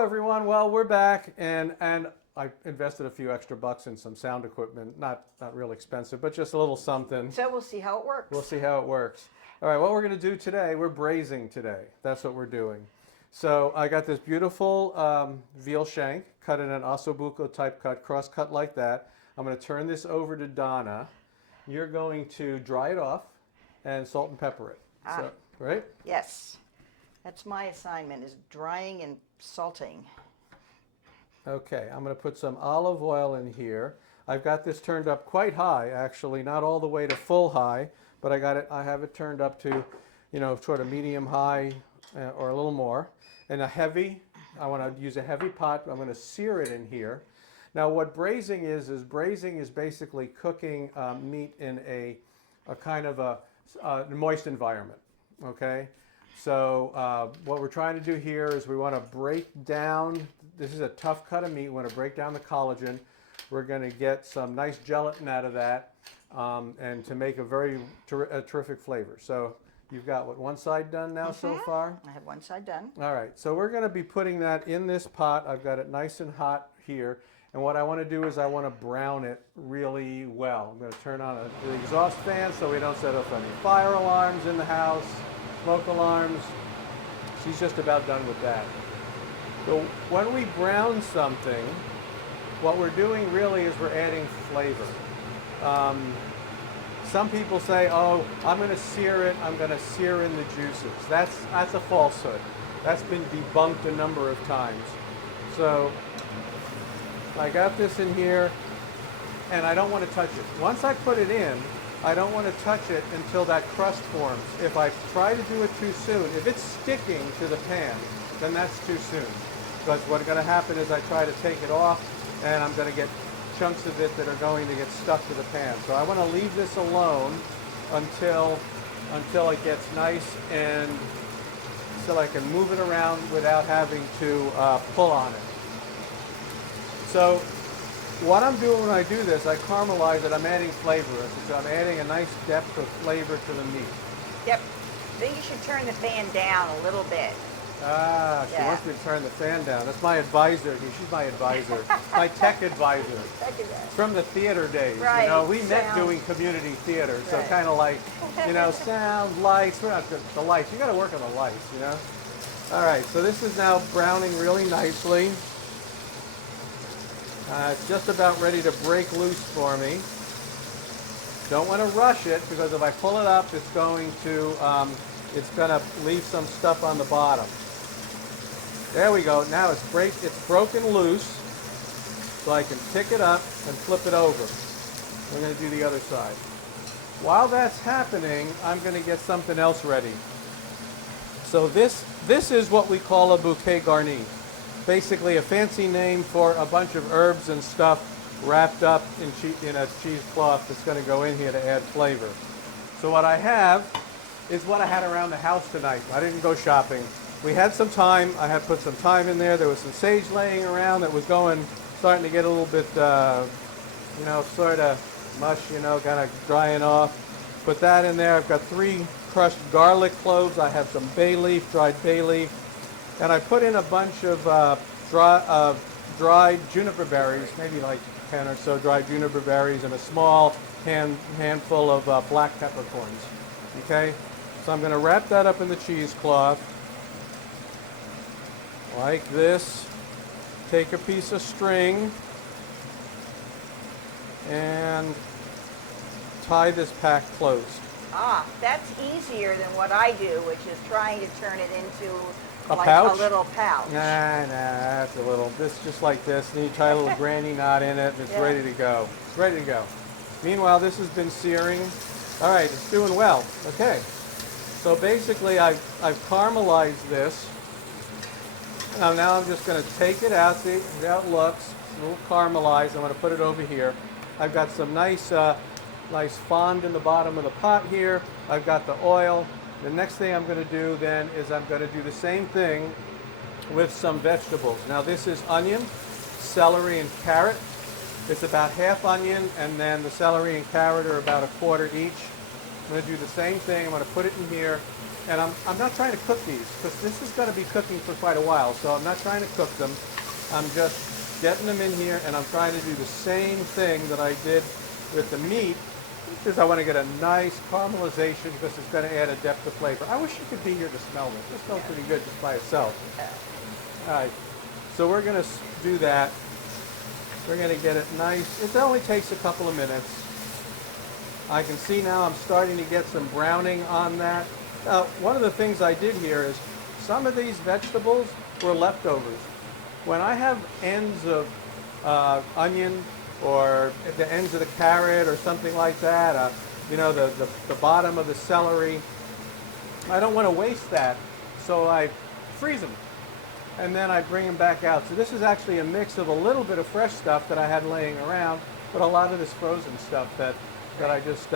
Hello everyone. Well, we're back, and I invested a few extra bucks in some sound equipment. Not real expensive, but just a little something. So we'll see how it works. We'll see how it works. All right, what we're going to do today, we're braising today. That's what we're doing. So I got this beautiful veal shank, cut in an ossobuco type cut, cross cut like that. I'm going to turn this over to Donna. You're going to dry it off and salt and pepper it. So, right? Yes. That's my assignment, is drying and salting. Okay, I'm going to put some olive oil in here. I've got this turned up quite high, actually, not all the way to full high, but I have it turned up to, sort of medium high or a little more. And I want to use a heavy pot. I'm going to sear it in here. Now, what braising is basically cooking meat in a kind of a moist environment, okay? So what we're trying to do here is we want to break down, this is a tough cut of meat, we want to break down the collagen. We're going to get some nice gelatin out of that and to make a very terrific flavor. So you've got what, one side done now so far? I have one side done. All right, so we're going to be putting that in this pot. I've got it nice and hot here. And what I want to do is I want to brown it really well. I'm going to turn on the exhaust fan so we don't set off any fire alarms in the house. Smoke alarms. She's just about done with that. So when we brown something, what we're doing really is we're adding flavor. Some people say, oh, I'm going to sear it, I'm going to sear in the juices. That's a falsehood. That's been debunked a number of times. So I got this in here, and I don't want to touch it. Once I put it in, I don't want to touch it until that crust forms. If I try to do it too soon, if it's sticking to the pan, then that's too soon. Because what's going to happen is I try to take it off, and I'm going to get chunks of it that are going to get stuck to the pan. So I want to leave this alone until it gets nice and so I can move it around without having to pull on it. So what I'm doing when I do this, I caramelize it, I'm adding flavor. So I'm adding a nice depth of flavor to the meat. Yep. I think you should turn the fan down a little bit. She wants me to turn the fan down. That's my advisor. She's my advisor. My tech advisor. From the theater days. Right. We met doing community theater. So Right. kind of like, sound, lights. We're not the lights. You got to work on the lights, All right, so this is now browning really nicely. It's just about ready to break loose for me. Don't want to rush it because if I pull it up, it's going to leave some stuff on the bottom. There we go. Now it's broken loose, so I can pick it up and flip it over. We're going to do the other side. While that's happening, I'm going to get something else ready. So this is what we call a bouquet garni. Basically a fancy name for a bunch of herbs and stuff wrapped up in a cheesecloth that's going to go in here to add flavor. So what I have is what I had around the house tonight. I didn't go shopping. We had some time. I had put some thyme in there. There was some sage laying around that was starting to get a little bit, sort of mush, kind of drying off. Put that in there. I've got 3 crushed garlic cloves. I have some bay leaf, dried bay leaf. And I put in a bunch of dried juniper berries, maybe like 10 or so dried juniper berries, and a small handful of black peppercorns. Okay? So I'm going to wrap that up in the cheesecloth like this. Take a piece of string and tie this pack closed. That's easier than what I do, which is trying to turn it into a pouch? A little pouch. Nah, that's a little. This just like this. Then you tie a little granny knot in it, and it's ready to go. It's ready to go. Meanwhile, this has been searing. All right, it's doing well. Okay. So basically, I've caramelized this. Now I'm just going to take it out. See how it looks. It's a little caramelized. I'm going to put it over here. I've got some nice fond in the bottom of the pot here. I've got the oil. The next thing I'm going to do then is I'm going to do the same thing with some vegetables. Now this is onion, celery, and carrot. It's about half onion, and then the celery and carrot are about a quarter each. I'm going to do the same thing. I'm going to put it in here, And I'm not trying to cook these because this is going to be cooking for quite a while. So I'm not trying to cook them. I'm just getting them in here, and I'm trying to do the same thing that I did with the meat, because I want to get a nice caramelization because it's going to add a depth of flavor. I wish you could be here to smell this. It smells pretty good just by itself. All right, so we're going to do that. We're going to get it nice. It only takes a couple of minutes. I can see now I'm starting to get some browning on that. Now, one of the things I did here is some of these vegetables were leftovers. When I have ends of onion or the ends of the carrot or something like that, you know, the bottom of the celery, I don't want to waste that, so I freeze them. And then I bring them back out. So this is actually a mix of a little bit of fresh stuff that I had laying around, but a lot of this frozen stuff that I just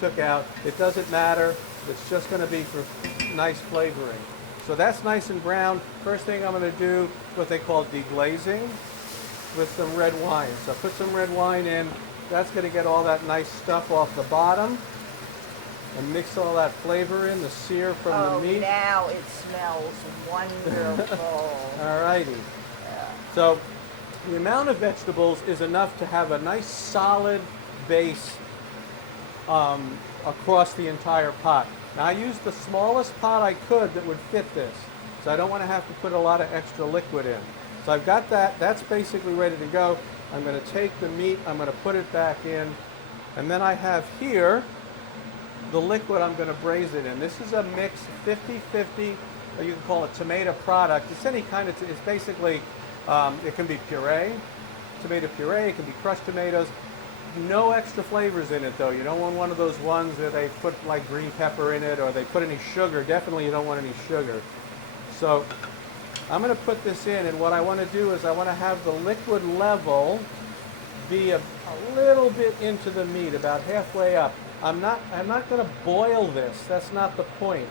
took out. It doesn't matter. It's just going to be for nice flavoring. So that's nice and brown. First thing I'm going to do what they call deglazing with some red wine. So I put some red wine in. That's going to get all that nice stuff off the bottom. And mix all that flavor in, the sear from the meat. Oh, now it smells wonderful. All righty. Yeah. So the amount of vegetables is enough to have a nice solid base across the entire pot. Now I used the smallest pot I could that would fit this. So I don't want to have to put a lot of extra liquid in. So I've got that. That's basically ready to go. I'm going to take the meat, I'm going to put it back in. And then I have here the liquid I'm going to braise it in. This is a mix 50-50, or you can call it tomato product. It's any kind of, it's basically, it can be puree, tomato puree, it can be crushed tomatoes. No extra flavors in it though. You don't want one of those ones that they put like green pepper in it or they put any sugar. Definitely you don't want any sugar. So I'm going to put this in, and what I want to do is I want to have the liquid level be a little bit into the meat, about halfway up. I'm not going to boil this. That's not the point.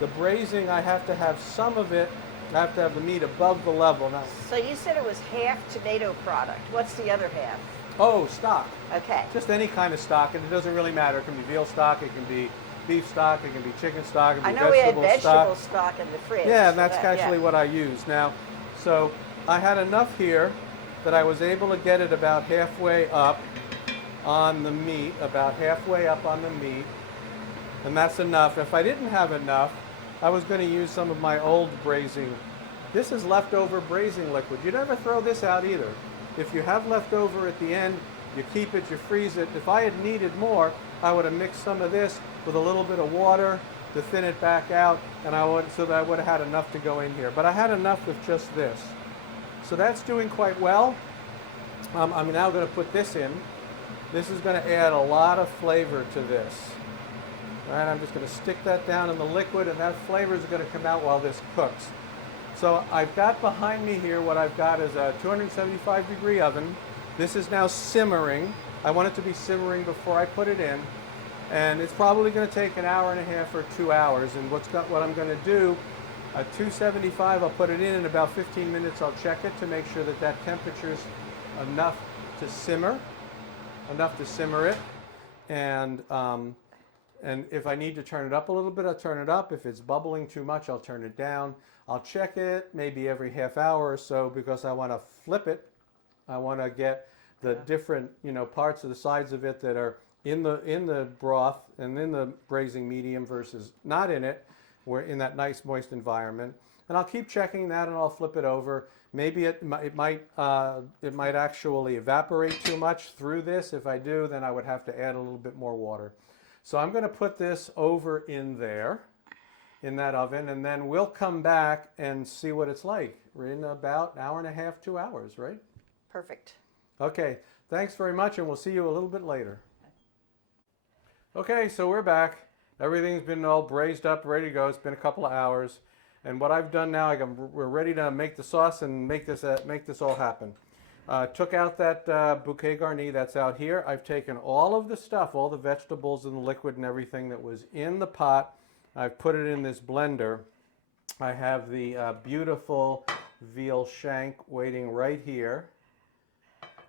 The braising, I have to have some of it. I have to have the meat above the level. Now, So you said it was half tomato product. What's the other half? oh, stock. Okay. Just any kind of stock, and it doesn't really matter. It can be veal stock, it can be beef stock, it can be chicken stock, it can be I know we had vegetable vegetable stock in the fridge. Yeah, and so that's actually what I use now. So I had enough here that I was able to get it about halfway up on the meat, about halfway up on the meat, and that's enough. If I didn't have enough, I was going to use some of my old braising. This is leftover braising liquid. You never throw this out either. If you have leftover at the end, you keep it, you freeze it. If I had needed more, I would have mixed some of this with a little bit of water to thin it back out, and so that I would have had enough to go in here. But I had enough with just this. So that's doing quite well. I'm now going to put this in. This is going to add a lot of flavor to this. All right, I'm just going to stick that down in the liquid, and that flavor is going to come out while this cooks. So I've got behind me here, what I've got is a 275-degree oven. This is now simmering. I want it to be simmering before I put it in. And it's probably going to take an hour and a half or 2 hours. And what I'm going to do, at 275, I'll put it in about 15 minutes. I'll check it to make sure that that temperature is enough to simmer it. And if I need to turn it up a little bit, I'll turn it up. If it's bubbling too much, I'll turn it down. I'll check it maybe every half hour or so because I want to flip it. I want to get the different, parts of the sides of it that are in the broth and in the braising medium versus not in it. We're in that nice moist environment. And I'll keep checking that, and I'll flip it over. Maybe it might actually evaporate too much through this. If I do, then I would have to add a little bit more water. So I'm going to put this over in there, in that oven, and then we'll come back and see what it's like. We're in about an hour and a half, 2 hours, right? Perfect. Okay, thanks very much, and we'll see you a little bit later. Okay, so we're back. Everything's been all braised up, ready to go. It's been a couple of hours. And what I've done now, we're ready to make the sauce and make this all happen. Took out that bouquet garni that's out here. I've taken all of the stuff, all the vegetables and the liquid and everything that was in the pot. I've put it in this blender. I have the beautiful veal shank waiting right here.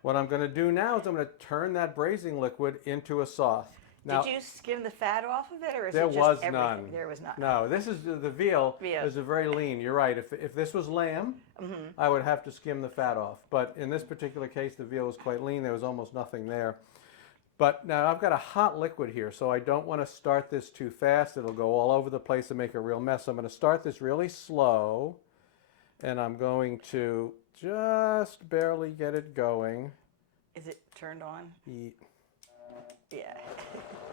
What I'm going to do now is I'm going to turn that braising liquid into a sauce. Now, Did you skim the fat off of it, or is there it just was everything? none. There was none. No, this is the veal. Veal. Is a very lean. You're right. If this was lamb, I would have to skim the fat off. But in this particular case, the veal was quite lean. There was almost nothing there. But now I've got a hot liquid here, so I don't want to start this too fast. It'll go all over the place and make a real mess. So I'm going to start this really slow, and I'm going to just barely get it going. Is it turned on? Yeah.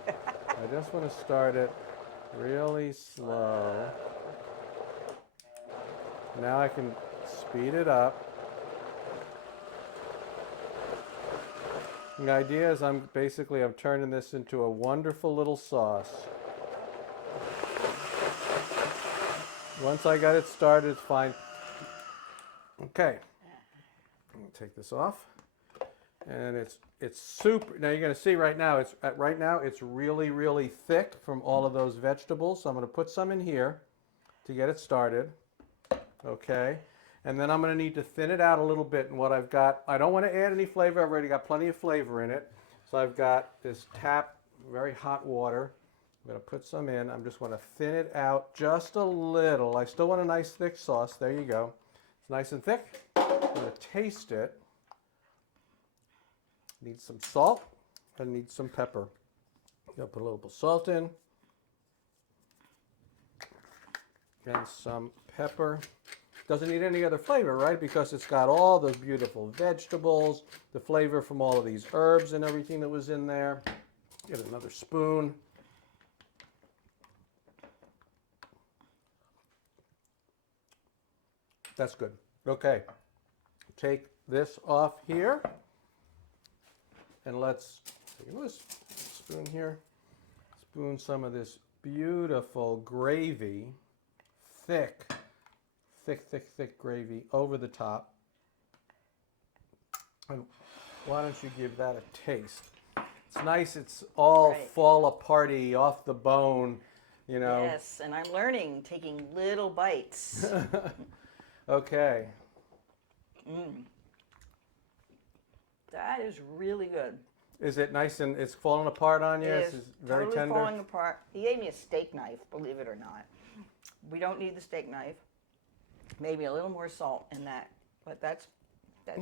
I just want to start it really slow. Now I can speed it up. The idea is I'm turning this into a wonderful little sauce. Once I got it started, it's fine. Okay. I'm going to take this off. And it's super. Now you're going to see right now it's really, really thick from all of those vegetables. So I'm going to put some in here to get it started. Okay. And then I'm going to need to thin it out a little bit. And what I've got, I don't want to add any flavor. I've already got plenty of flavor in it. So I've got this tap, very hot water. I'm going to put some in. I'm just going to thin it out just a little. I still want a nice thick sauce. There you go. It's nice and thick. I'm going to taste it. Need some salt and need some pepper. You'll put a little bit of salt in. And some pepper. Doesn't need any other flavor, right? Because it's got all those beautiful vegetables, the flavor from all of these herbs and everything that was in there. Get another spoon. That's good. Okay. Take this off here. And let's take a spoon here. Spoon some of this beautiful gravy, thick gravy over the top. And why don't you give that a taste? It's nice. It's all fall aparty, off the bone, you know. Yes, and I'm learning, taking little bites. Okay. That is really good. Is it nice and it's falling apart on you? It is very totally tender. falling apart. He gave me a steak knife, believe it or not. We don't need the steak knife. Maybe a little more salt in that, but that's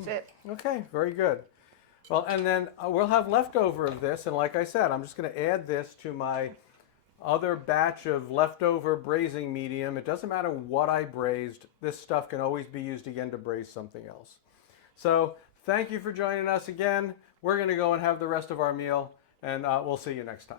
it. Okay, very good. Well, and then we'll have leftover of this, and like I said, I'm just going to add this to my other batch of leftover braising medium. It doesn't matter what I braised. This stuff can always be used again to braise something else. So thank you for joining us again. We're going to go and have the rest of our meal, and we'll see you next time.